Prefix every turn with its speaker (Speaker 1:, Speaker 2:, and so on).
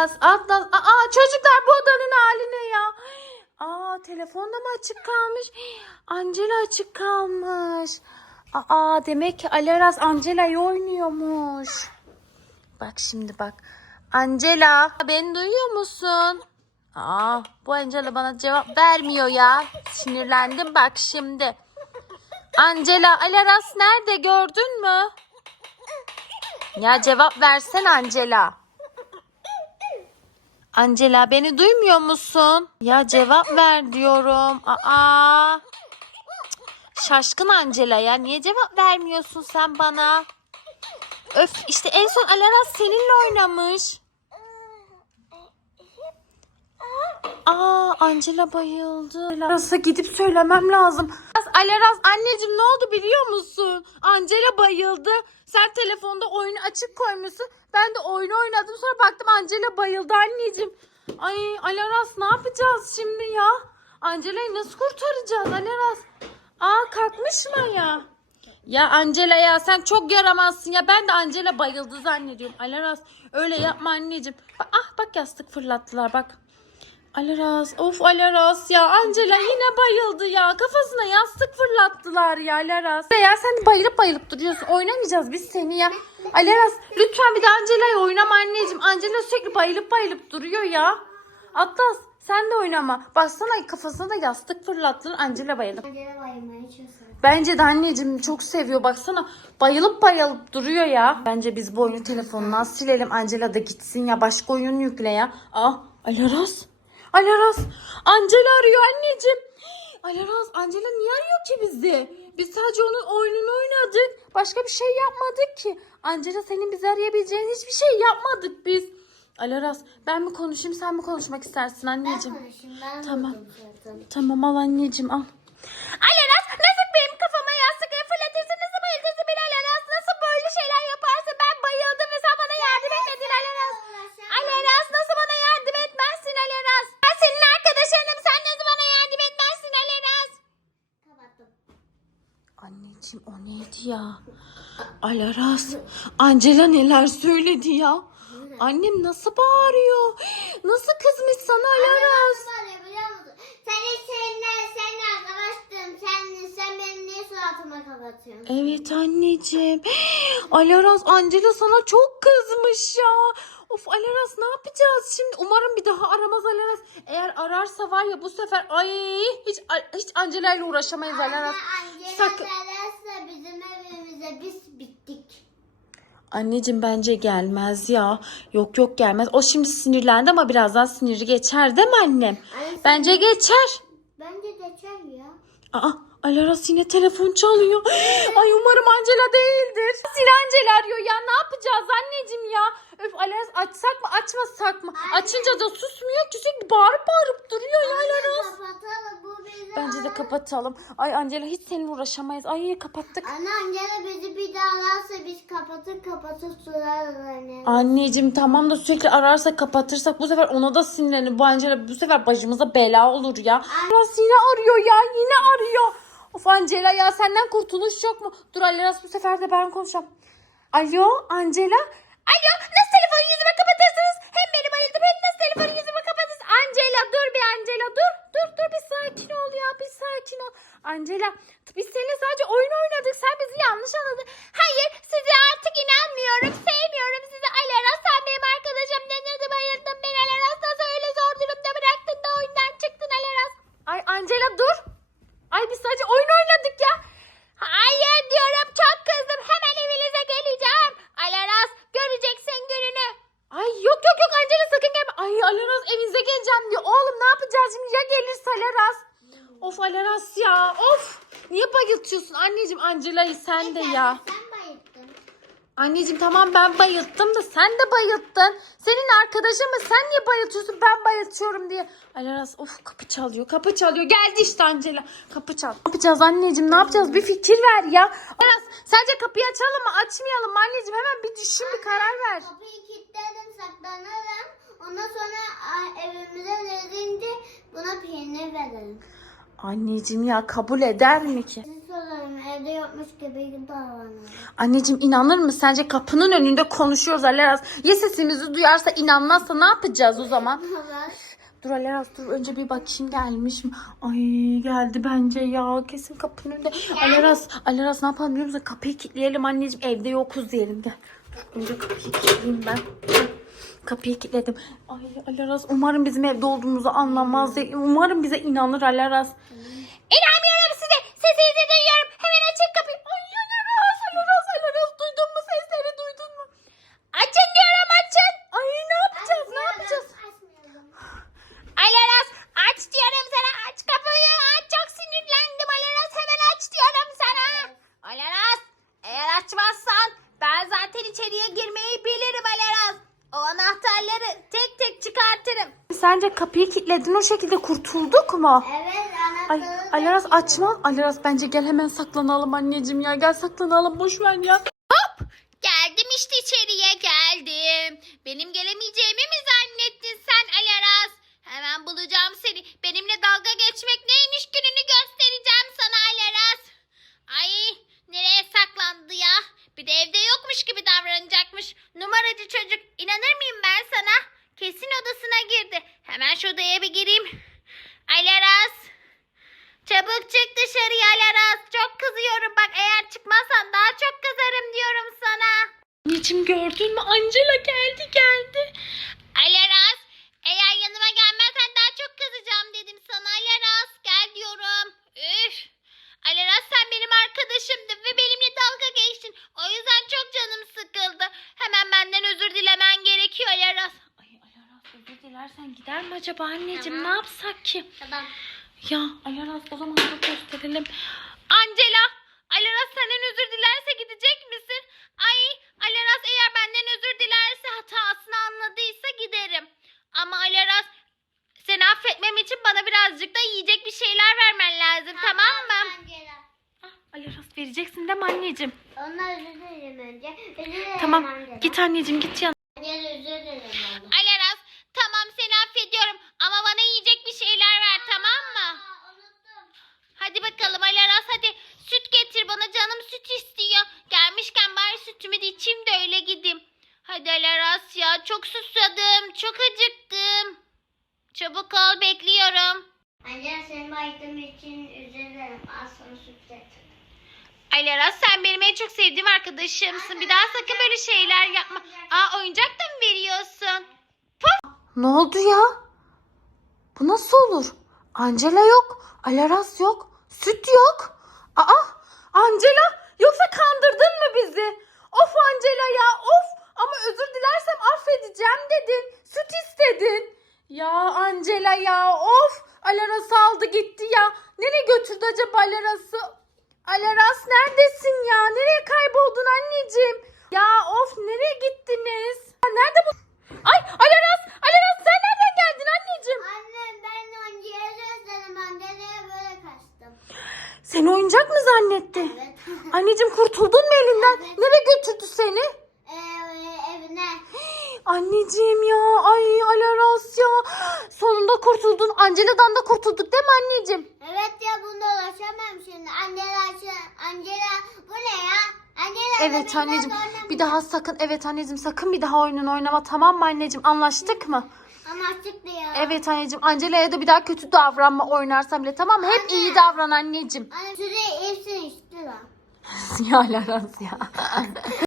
Speaker 1: Atlas, Atlas. Aa çocuklar bu odanın hali ne ya? Aa telefonda mı açık kalmış? Angela açık kalmış. Aa demek ki Alaras Angela'yı oynuyormuş. Bak şimdi bak. Angela beni duyuyor musun? Aa bu Angela bana cevap vermiyor ya. Sinirlendim bak şimdi. Angela Alaras nerede gördün mü? Ya cevap versen Angela. Angela beni duymuyor musun? Ya cevap ver diyorum. Aa. Şaşkın Angela ya. Niye cevap vermiyorsun sen bana? Öf işte en son Alaras seninle oynamış. Aa Angela bayıldı. Alaras'a gidip söylemem lazım. Alaras anneciğim ne oldu biliyor musun? Angela bayıldı. Sen telefonda oyunu açık koymuşsun. Ben de oyunu oynadım sonra baktım Angela bayıldı anneciğim. Ay Alaras ne yapacağız şimdi ya? Angela'yı nasıl kurtaracağız Alaras? Aa kalkmış mı ya? Ya Angela ya sen çok yaramazsın ya. Ben de Angela bayıldı zannediyorum. Alaras öyle yapma anneciğim. Ah bak yastık fırlattılar bak. Alaras of Alaras ya Angela yine bayıldı ya kafasına yastık fırlattılar ya Alaras. Ya sen bayılıp bayılıp duruyorsun oynamayacağız biz seni ya. Alaras lütfen bir de Angela'yı oynama anneciğim. Angela sürekli bayılıp bayılıp duruyor ya. Atlas sen de oynama. Baksana kafasına da yastık fırlattılar Angela
Speaker 2: çalışıyor.
Speaker 1: Bence de anneciğim çok seviyor baksana. Bayılıp bayılıp duruyor ya. Bence biz bu oyunu telefonundan silelim. Angela da gitsin ya başka oyun yükle ya. Aa Alaras. Alaras. Angela arıyor anneciğim. Alaras Angela niye arıyor ki bizi? Biz sadece onun oyununu oynadık. Başka bir şey yapmadık ki. Angela senin bizi arayabileceğin hiçbir şey yapmadık biz. Alaras ben mi konuşayım sen mi konuşmak istersin
Speaker 2: Ben
Speaker 1: anneciğim?
Speaker 2: konuşayım. Ben
Speaker 1: Tamam. Tamam al anneciğim al. Alaras nasıl benim kafama yastık fırlatırsın nasıl bayıltırsın beni Alaras nasıl böyle şeyler yaparsın ben bayıldım ve sen bana yardım etmedin Alaras. Alaras nasıl bana yardım etmezsin Alaras? Ben senin arkadaşınım sen nasıl bana yardım etmezsin Alaras?
Speaker 2: Kapattım.
Speaker 1: Anneciğim o neydi ya? Alaras Angela neler söyledi ya? Annem nasıl bağırıyor? Nasıl kızmış sana Alaras? Evet anneciğim. Alaras Angela sana çok kızmış ya. Of Alaras ne yapacağız şimdi? Umarım bir daha aramaz Alaras. Eğer ararsa var ya bu sefer ay hiç hiç Angela ile uğraşamayız Alaras.
Speaker 2: Angela
Speaker 1: Sakın.
Speaker 2: gelirse bizim evimize biz bittik.
Speaker 1: Anneciğim bence gelmez ya. Yok yok gelmez. O şimdi sinirlendi ama birazdan siniri geçer değil mi annem?
Speaker 2: Anne,
Speaker 1: Bence geçer.
Speaker 2: Bence geçer ya.
Speaker 1: Aa Alaras yine telefon çalıyor. Ay umarım Angela değildir. Yine Angela arıyor ya. Ne yapacağız anneciğim ya? Öf Alaras açsak mı açmasak mı? Açınca da susmuyor ki sürekli bağırıp bağırıp duruyor ya Alaras.
Speaker 2: Kapatalım bu bizi.
Speaker 1: Bence de kapatalım. Ay Angela hiç seninle uğraşamayız. Ay kapattık.
Speaker 2: Anne Angela bizi bir daha ararsa biz kapatır kapatır sorarız anne.
Speaker 1: Anneciğim tamam da sürekli ararsak kapatırsak bu sefer ona da sinirlenir. Bu Angela bu sefer başımıza bela olur ya. Alaras yine arıyor ya yine arıyor. Of Angela ya senden kurtuluş yok mu? Dur Alaras bu sefer de ben konuşacağım. Alo Angela? Alo nasıl telefonu yüzüme kapatırsınız? Hem beni bayıldım hem nasıl telefonu yüzüme kapatırsınız? Angela dur bir Angela dur. Dur dur bir sakin ol ya bir sakin ol. Angela biz seninle sadece oyun oynadık. Sen bizi yanlış anladın. Hayır size artık inanmıyorum. Sevmiyorum sizi. Alaras sen benim arkadaşım. Ne ne bayıldım ben Alaras. Nasıl öyle zor durumda bıraktın da oyundan çıktın Alaras. Ay Angela dur. Ay biz sadece oyun oynadık ya. Hayır diyorum çok kızdım. Hemen evinize geleceğim. Alaras göreceksin gününü. Ay yok yok yok Angela sakın gelme. Ay Alaras evinize geleceğim diyor. Oğlum ne yapacağız şimdi ya gelirse Alaras. Of Alaras ya of. Niye bayıltıyorsun anneciğim Angela'yı sen de ya.
Speaker 2: Sen bayıldın.
Speaker 1: Anneciğim tamam ben bayılttım da sen de bayılttın. Senin arkadaşın mı? Sen niye bayıltıyorsun? Ben bayıltıyorum diye. Alaras of kapı çalıyor. Kapı çalıyor. Geldi işte Angela. Kapı çal. Ne yapacağız anneciğim? Ne yapacağız? Bir fikir ver ya. Alaras sence kapıyı açalım mı? Açmayalım mı anneciğim? Hemen bir düşün bir karar ver.
Speaker 2: Kapıyı kilitledim saklanırım. Ondan sonra evimize gelince buna peynir verelim.
Speaker 1: Anneciğim ya kabul eder mi ki?
Speaker 2: Sorarım evde yokmuş gibi davranıyor.
Speaker 1: Anneciğim inanır mı? Sence kapının önünde konuşuyoruz Aleraz. Ya sesimizi duyarsa inanmazsa ne yapacağız o zaman?
Speaker 2: Evet.
Speaker 1: Dur Aleraz dur önce bir bakayım gelmiş mi? Ay geldi bence ya kesin kapının önünde. Aleraz, Aleraz ne yapalım biliyor musun? Kapıyı kilitleyelim anneciğim evde yokuz diyelim de. Önce kapıyı kilitleyeyim ben. Kapıyı kilitledim. Ay Aleraz umarım bizim evde olduğumuzu anlamaz. Umarım bize inanır Aleraz. İnanmıyorum size. Sesinizi duyuyorum. Hemen açın kapıyı. Ay Aleraz, Aleraz, Aleraz duydun mu sesleri duydun mu? Açın diyorum açın. Ay ne yapacağız ne yapacağız?
Speaker 2: Açmıyorum.
Speaker 1: Alaraz aç diyorum sana aç kapıyı aç çok sinirlendim Alaraz hemen aç diyorum sana. Alaraz eğer açmazsan ben zaten içeriye girmeyi bilirim Alaraz. O anahtarları tek tek çıkartırım. Sence kapıyı kilitledin o şekilde kurtulduk mu?
Speaker 2: Evet
Speaker 1: Ay. Alaraz açma. Alaraz bence gel hemen saklanalım anneciğim ya. Gel saklanalım boş ver ya. Hop! Geldim işte içeriye geldim. Benim gelemeyeceğimi mi zannettin sen Alaraz? Hemen bulacağım seni. Benimle dalga geçmek neymiş gününü göstereceğim sana Alaraz. Ay nereye saklandı ya? Bir de evde yokmuş gibi davranacakmış. Numaracı çocuk. İnanır mıyım ben sana? Kesin odasına girdi. Hemen şu odaya bir gireyim. Alaraz. Çabuk çık dışarıya Alaraz. Çok kızıyorum. Bak eğer çıkmazsan daha çok kızarım diyorum sana. Anneciğim gördün mü? Angela geldi geldi. Alaraz. Eğer yanıma gelmezsen daha çok kızacağım dedim sana Alaraz. Gel diyorum. Üf. Alaraz sen benim arkadaşımdın ve benimle dalga geçtin. O yüzden çok canım sıkıldı. Hemen benden özür dilemen gerekiyor Alaraz. Ay Alaraz dilersen gider mi acaba anneciğim?
Speaker 2: Tamam.
Speaker 1: Ne yapsak ki?
Speaker 2: Tamam.
Speaker 1: Ya Alaraz o zaman da gösterelim. Angela, Alaraz senden özür dilerse gidecek misin? Ay, Alaraz eğer benden özür dilerse hatasını anladıysa giderim. Ama Alaraz seni affetmem için bana birazcık da yiyecek bir şeyler vermen lazım tamam mı?
Speaker 2: Angela.
Speaker 1: Ah, Alaraz vereceksin değil mi anneciğim?
Speaker 2: Onlar özür dilerim önce. Özür dilerim
Speaker 1: Tamam
Speaker 2: Angela.
Speaker 1: git anneciğim git yan.
Speaker 2: Angela özür dilerim.
Speaker 1: Alaraz tamam seni affediyorum ama bana yiyecek bir şeyler ver tamam mı?
Speaker 2: Aa, unuttum.
Speaker 1: Hadi bakalım Alaraz hadi süt getir bana canım süt istiyor. Gelmişken bari sütümü de içeyim de öyle gideyim. Hadi Alaraz ya çok susadım çok acıktım. Çabuk ol bekliyorum.
Speaker 2: Angela senin baktığım için dilerim. Az sonra süt getir.
Speaker 1: Alaraz sen benim en çok sevdiğim arkadaşımsın. Bir daha sakın böyle şeyler yapma. Aa oyuncak da mı veriyorsun? Ne oldu ya? Bu nasıl olur? Angela yok. Alaraz yok. Süt yok. Aa Angela yoksa kandırdın mı bizi? Of Angela ya of. Ama özür dilersem affedeceğim dedin. Süt istedin. Ya Angela ya of. Alaraz aldı gitti ya. Nereye götürdü acaba Alaraz'ı? Alaraz neredesin ya? Nereye kayboldun anneciğim? Ya of nereye gittiniz? Ya Nerede bu? Ay Alaraz! Alaraz sen nereden geldin anneciğim?
Speaker 2: Annem ben Angela'ya özledim. Angela'ya böyle kaçtım.
Speaker 1: Seni oyuncak mı zannetti?
Speaker 2: Evet.
Speaker 1: Anneciğim kurtuldun mu elinden?
Speaker 2: Evet.
Speaker 1: Nereye götürdü seni?
Speaker 2: Ee, evine.
Speaker 1: Anneciğim ya ay Alaraz ya. Sonunda kurtuldun. Angela'dan da kurtulduk değil mi anneciğim?
Speaker 2: Evet ya bunda ulaşamam şimdi. Angela, Angela bu ne ya? Angela da
Speaker 1: Evet
Speaker 2: biraz
Speaker 1: anneciğim. Bir daha sakın evet anneciğim sakın bir daha oyunun oynama tamam mı anneciğim? Anlaştık mı?
Speaker 2: Çıktı ya.
Speaker 1: Evet anneciğim. Angela'ya da bir daha kötü davranma oynarsam bile tamam mı? Hep
Speaker 2: Anne.
Speaker 1: iyi davran anneciğim.
Speaker 2: Anne süre hepsini içti lan.
Speaker 1: ya Alaraz ya.